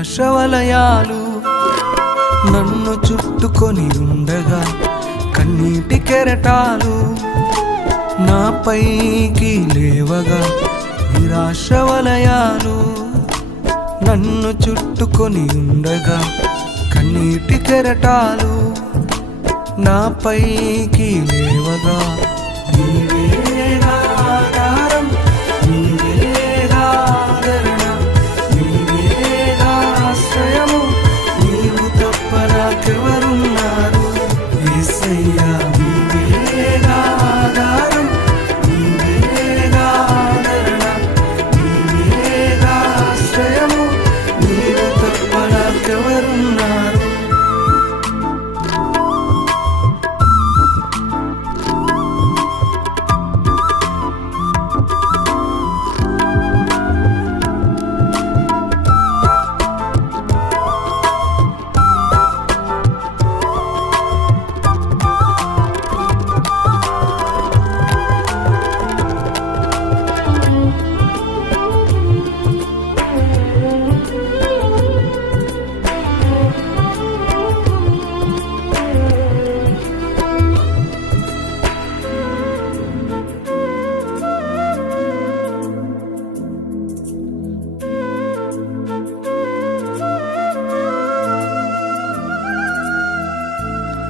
నిరాశ వలయాలు నన్ను చుట్టుకొని ఉండగా, కన్నీటి కెరటాలు నాపైకి లేవగా. నిరాశ వలయాలు నన్ను చుట్టుకొని ఉండగా, కన్నీటి కెరటాలు నాపైకి లేవగా. నీవేగా ఆధారం, నీవేగా ఆదరణ, నీవేగా ఆశ్రయము, నీవు తప్ప నాకెవరున్నారు యేసయ్యా. నీవేగా ఆధారం, నీవేగా ఆదరణ, నీవేగా ఆశ్రయము, నీవు తప్ప నాకెవరున్నారు.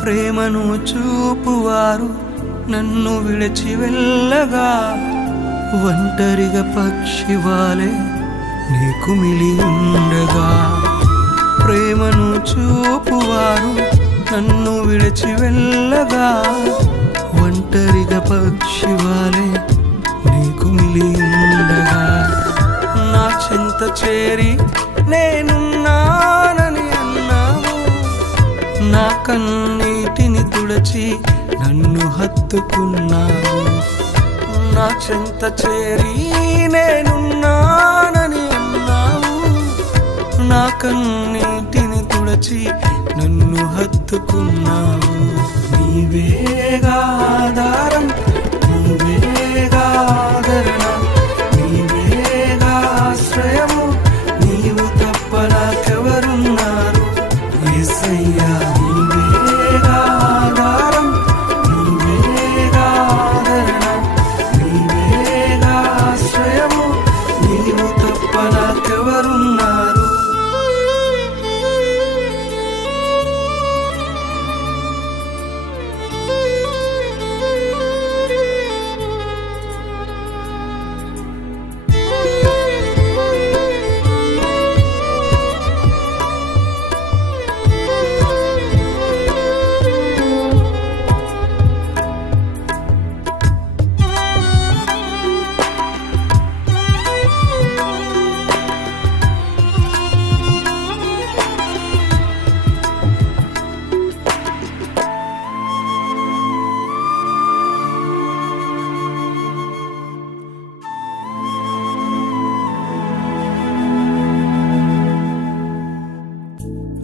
ప్రేమను చూపువారు నన్ను విడిచి వెళ్ళగా, ఒంటరిగా పక్షివాలే నీకు మిలి ఉండగా. ప్రేమను చూపువారు నన్ను విడిచి వెళ్ళగా, ఒంటరిగా పక్షివాలే నీకు మిలి ఉండగా. నా చెంత చేరి నేనున్నానని అన్నావు, నా కన్నీటిని తుడచి నన్ను హత్తుకున్నావు. నా చెంత చేరి నేనున్నానని అన్నావు, నా కన్నీటిని తుడచి నన్ను హత్తుకున్నావు. నీవేగా ఆధారం, నీవేగా ఆదరణ, నీవేగా ఆశ్రయము, నీవు తప్ప నాకెవరున్నారు యేసయ్యా. నీవేగా ఆధారం, నీవేగా ఆదరణ, నీవేగా ఆశ్రయము, నీవు తప్ప నాకెవరున్నారు.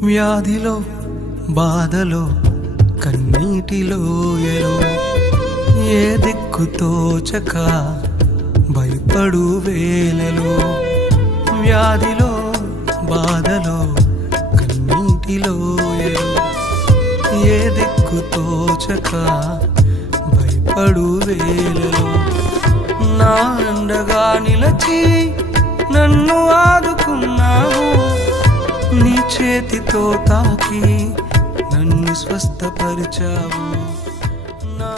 వ్యాధిలో, బాధలో, కన్నీటిలో ఎలో, ఏ దిక్కు తోచక భయపడు వేలలో. వ్యాధిలో, బాధలో, కన్నీటిలో ఎలో, ఏ దిక్కు తోచక భయపడు వేలలో. నా అండగా నిలచి నన్ను ఆదుకున్నావు, నీ చేతితో తాకి నన్ను స్వస్థపరిచావు. నా